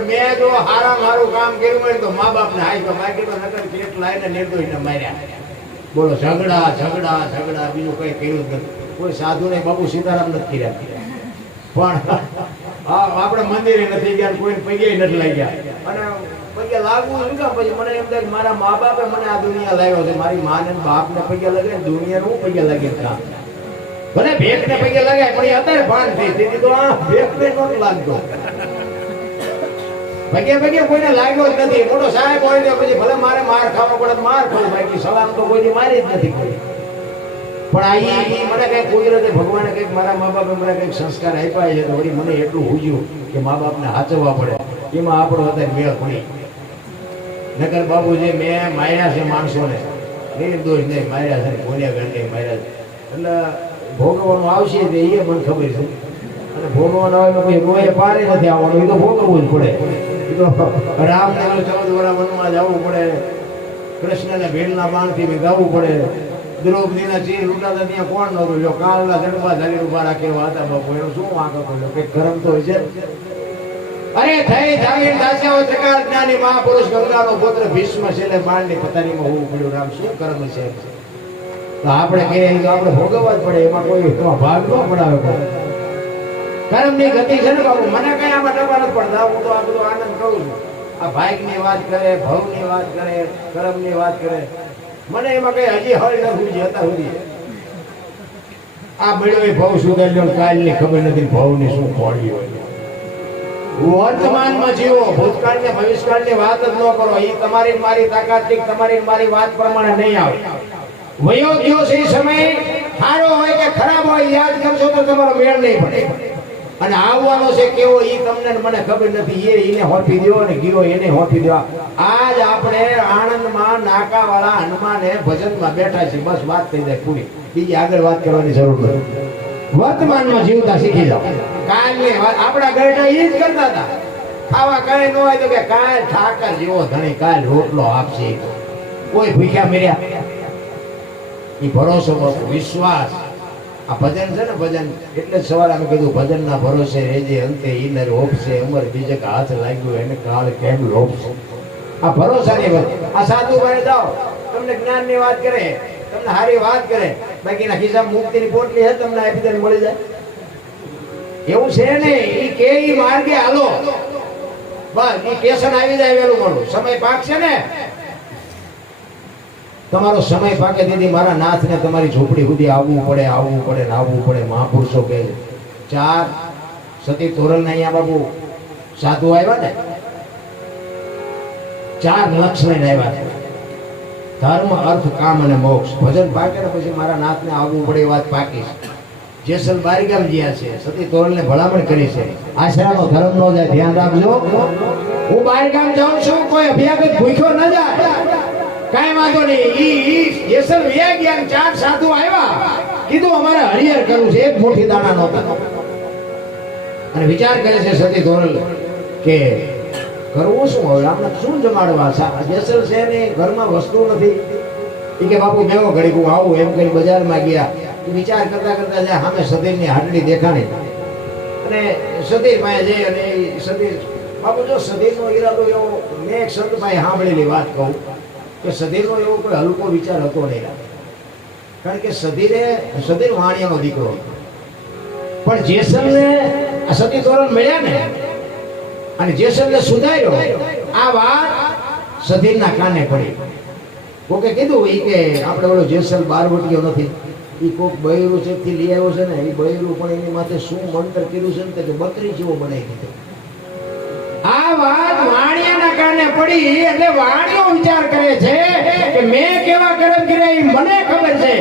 પણ મેં જો હારું કામ કર્યું હોય તો મા બાપ ને હાય તો બાકી તો નકર પેટ લાઈને નિર્દોષને માર્યા. બોલો ઝઘડા બીજું કઈ કર્યું જ નથી. કોઈ સાધુ ને બાપુ સીતારામ નથી કર્યા, પણ આપણે મંદિરે નથી ગયા, કોઈ પગે નથી લાગ્યા. અને પગે લાગવું શું કામ? પછી મને એમ થાય કે મારા મા બાપે મને આ દુનિયા લાવ્યો છે, મારી મા ને બાપ ને પગે લાગે, દુનિયા નું પગે લાગે. ભલે ભેખ ને પગે લગાય પણ એ અત્યારે ભાન થઈ તેથી તો આ ભેખ ને નહોતો લાગતો. પગે કોઈને લાગ્યો જ નથી. મોટો સાહેબ હોય તો પછી ભલે મારે માર ખાવા પડે માર ખાવ, બાકી સલામ તો કોઈ મારી જ નથી કોઈ. પણ આ મને કઈક કુદરતે ભગવાને કઈક મારા મા બાપે મને કઈક સંસ્કાર આપ્યા છે તો વળી મને એટલું હુજ્યું કે મા બાપને હાચવવા પડે. એમાં આપણો અત્યારે મેળ પડી. નકર બાબુજી મેં માર્યા છે માણસોને, નિર્દોષ નહીં માર્યા છે, ગુનેગાર નહીં માર્યા છે. એટલે ભોગવવાનું આવશે એ મને ખબર છે. અને ભોગવવાનું આવે તો પછી રોએ પારે નથી આવવાનું, એ તો ભોગવવું જ પડે. એ તો રામને 14 વર્ષ વનમાં જવું પડે, કૃષ્ણને ભીડના બાણથી ગાવું પડે, દ્રૌપદીના ચીર લૂંટાતા ત્યાં કોણ નહોતું? જો કાળના જડબા ધરી ઉભા રાખે એવા હતા બાપુ, એનું શું વાંકો પડ્યો? કંઈક કરમ તો હોય છે. અરે થઈ જાગીર દાસ્યાઓ ત્રિકાળ જ્ઞાની મહાપુરુષ ગંગાનો પુત્ર ભીષ્મ છેલ્લે બાણની પથારીમાં હોવું પડ્યું. રામ શું કર્મ છે? તો આપણે કહીએ તો આપણે ભોગવવા જ પડે, એમાં કોઈ ભાગ ન પડાવે. કર્મની ગતિ છે ને બાબુ, મને કઈ આમાં ડબા નથી પડતા. હું તો આ બધો આનંદ કરું છું. આ ભાઈકની વાત કરે, ભવની વાત કરે, કર્મની વાત કરે, મને એમાં કઈ હજી હળ નથી હતા સુધી. આ મળ્યો ભવ સુધાર્યો, કાલની ખબર નથી ભવની શું ખોડી હોય. વર્તમાનમાં જીવો, ભૂતકાળને ભવિષ્યકાળની વાત જ ન કરો. એ તમારી મારી તાકાતથી તમારી મારી વાત પ્રમાણે નહીં આવે. વયો ગયો છે સમય, સારો હોય કે ખરાબ હોય યાદ કરશો તો તમારો મેળ નહીં પડે. અને આવવાનો છે કેવો એ તમને મને ખબર નથી. એને હોપી દો ને ગયો એને હોપી દો. આજ આપણે આણંદમાં નાકાવાળા હનુમાને ભજનમાં બેઠા છે, બસ વાત થઈ જાય પૂરી. બીજી આગળ વાત કરવાની જરૂર નથી. વર્તમાનમાં જીવતા શીખી જાઓ. કાલની વાત આપણા ગઢા એ જ કરતા હતા. ખાવા કઈ ન હોય તો કે કાલ ઠાકર જેવો ધણી કાલ રોટલો આપશે. કોઈ ભૂખ્યા મર્યા. એ ભરોસો વિશ્વાસ. આ ભજન છે ને ભજન, એટલે જ સવારે અમે કીધું ભજનના ભરોસે રેજે અંતે ઈનર હોપશે, ઉમર બીજે હાથ લાગ્યું એને કાળ કેમ લોપશે. આ ભરોસાની વાત. આ સાધુ ભાઈ જાઓ, તમને જ્ઞાનની વાત કરે, તમને સારી વાત કરે, બાકીના ખિસ્સામાં મુક્તિની પોટલી છે તમને આપી દે મળી જાય એવું છે ને. એ કે ઈ માર્ગે હાલો, બસ ઈ સ્ટેશન આવી જાય વેલું મળું. સમય પાકશે ને, તમારો સમય પાકે દીદી મારા નાથને તમારી ઝૂંપડી સુધી આવવું પડે ને આવવું પડે. મહાપુરુષો કહે છે 4 સતી તોરલ ને અહીંયા બાબુ સાધુ આવ્યા ને, 4 લક્ષ લઈને આવ્યા. ધર્મ અર્થ કામ અને મોક્ષ. ભજન પાકે ને પછી મારા નાથને આવવું પડે વાત પાકી. જેસલ બારીગામ જ્યાં છે સતી તોરલ ને ભલામણ કરી છે, આશરાનો ધર્મ નો જાય, ધ્યાન રાખજો. હું બારીગામ જાઉં છું, કોઈ અભ્યાગત ભૂખ્યો ન જાય, કઈ વાંધો નહીં. ઈ જેસલ વ્યા ગયા, 4 સાધુ આવ્યા, કીધું અમારે હરિહર કરવું છે, એક મોટી દાણા નહોતા. અને વિચાર કરે છે સતી તોરલ કે કરવું શું હવે, આમને શું જમાડવા? જેસલ છે ને ઘરમાં વસ્તુ નથી. એ કે બાપુ મેવો ઘડી હું આવું એમ કરી બજારમાં ગયા. વિચાર કરતા કરતા જાય સામે સતીરની હાડડી દેખાણી, અને સતીર પાસે જઈ અને સતીર બાપુ જો સતીરનો ઈરાદો એવો, મેં એક સંત પાસે સાંભળેલી વાત કહું કે સતીરનો એવો કોઈ હલકો વિચાર હતો નહીં. કારણ કે સતીર વાણિયાનો દીકરો, પણ જેસલને સતી તોરલ મળ્યા ને અને જેસલને સુધાર્યો. આ વાત સતીરના કાને પડી. કોકે કીધું ઈ કે આપણે ઓલો જેસલ બારવટીયો નથી, ઈ કોક બૈરું છે થી લઈ આવ્યો છે ને, એ બૈરું પણ એની માથે શું મંત્ર કર્યું છે ને કે બકરી જેવો બનાવી દીધો. આ વાત વાણિયાના કાને પડી એટલે વાણિયો વિચાર કરે છે કે મેં કેવા કર્મ કર્યા એ મને ખબર છે.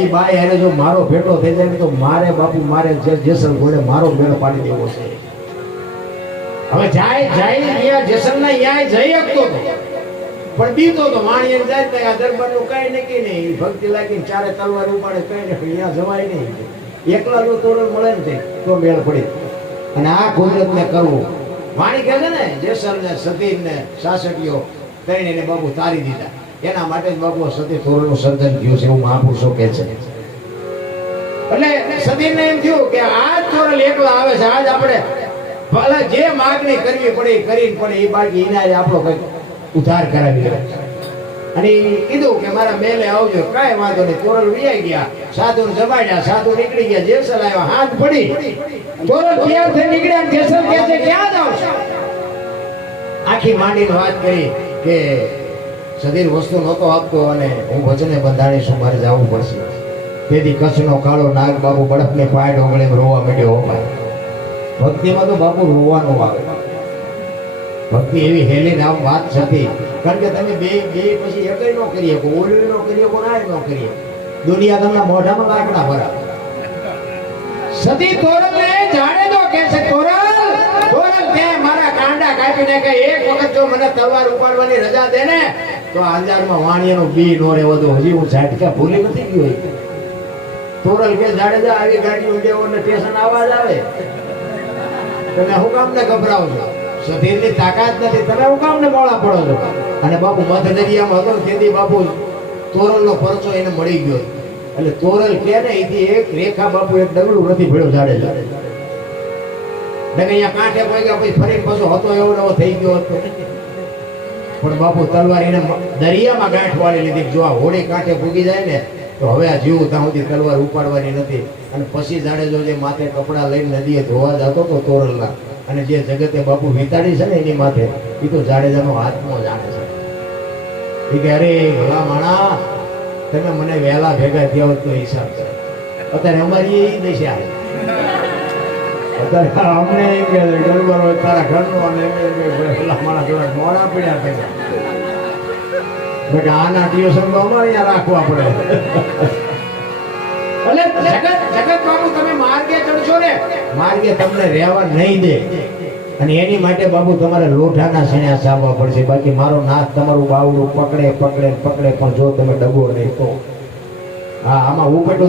એ બાઈ હારે જો મારો ભેટો થઈ જાય તો મારે બાપુ મારે જેસલ ઘોડે મારો મેળ પાડી દેવો છે. હવે જાય જેસલના ન્યાય જઈ શકતો હતો, પણ બીતો તો વાણિયા જાય તો આ દરબારનું કઈ નક્કી નહીં. ભક્તિ લાગીને 4 તલવાર ઉપાડે કઈ નહીં, અહીંયા જવાય નહીં. એકલા જો તોરણ મળે ને તો મેળ પડી. અને આ કુદરતને કરવું. વાણી કહે છે ને જેસલ ને સતીર ને સાસટીઓ ત્રણેયને બાબુ તારી દીધા. એના માટે જ બાબુ સતી તોરણનું સર્જન થયું છે એવું મહાપુરુષો કહે છે. એટલે સતીરને એમ થયું કે આજ તોરણ એકલા આવે છે, આજ આપણે ભલે જે માગણી કરવી પડે એ કરીને પડે એ બાકી એના આપણો કઈ ઉધાર કરાવી દે. અને ઈ કીધું કે મારા મેલે આવજો, કાંઈ વાંધો નહીં. તોરલ વિયાઈ ગયા, સાધુ જમાડ્યા, સાધુ નીકળી ગયા, જેસલ આવ્યા, હાથ પડી તોરલ તૈયાર થઈ નીકળ્યા. જેસલ કહે છે ક્યાં જાવ છો? આખી માંડીને વાત કરી કે સદીર વસ્તુ નહોતો આપતો અને હું વચને બંધાણી છું, મારે જવું પડશે. તેથી કચ્છનો કાળો નાગ બાપુ બળફને પાડ ઓગળે રોવા માંડ્યો. ભક્તિમાં તો બાપુ રોવાનું આવે. ભક્તિ એવી હેલી નામ વાત હતી, કારણ કે તમે બે પછી એકય ન કરીએ, ઓલવી ન કરીએ, નાય ન કરીએ. દુનિયા તમને મોઢામાં લાકડા ભરા. સતી તોરલને જાડેજો કહે છે, તોરલ તે મારા કાંડા કાપી નાખે. એક વખત જો મને તલવાર ઉપાડવાની રજા દે ને તો અંજારમાં વાણિયાનું બી નો રહેવો તો હજી હું ઝાટકા ભૂલી નથી ગયો. તોરલ કે જાડેજા આવી ગાડી ઉડ્યો ને સ્ટેશન અવાજ આવે, તમે હું કામ ને ગભરાવ છો? સધીરની તાકાત નથી, તમે હું કામ ને મોળા પડો છો? અને બાપુ મધ દરિયામાં હતો તેથી બાપુ તોરલનો પરચો એને મળી ગયો. એટલે તોરલ કે ને એથી એક રેખા બાપુ એક ડગલું નથી ભળ્યો જાડેજા. અહીંયા કાંઠે પડી ગયા, પછી ફરી પાછો હતો એવો નવો થઈ ગયો હતો. પણ બાપુ તલવાર એને દરિયામાં ગાંઠ વાળી લીધી. જો આ હોળી કાંઠે પૂગી જાય ને તો હવે આ જીવ ત્યાં સુધી તલવાર ઉપાડવાની નથી. અને પછી જાડેજો જે માથે કપડા લઈને નદીએ ધોવા જતો તો તોરલના, અને જે જગતે બાપુ વિતાડી છે ને એની માથે, એ તો જાડેજાનો આત્મો જાણે છે. એ કે અરે ભલા માણા, તમે મને વહેલા ભેગા થયા હોત તો હિસાબ છે. અત્યારે અમારી એ દશા, અત્યારે અમને એમ કે ગરબર હોય તારા ઘરનો, અને ભલા માણા થોડા મોડા પડ્યા પેલા. બેટા આના ટ્યુશન તો અમારે અહીંયા રાખવા પડે. એટલે જગત બાબુ તમે માર્ગે ચડશો ને, માર્ગે તમને રહેવા નહીં દે. અને એની માટે બાબુ તમારે લોઢાના સણ્યા ચાવવા પડશે. બાકી મારો નાથ તમારું બાવડું પકડે પણ જો તમે ડબો નહીં તો. હા, આમાં ઉપટું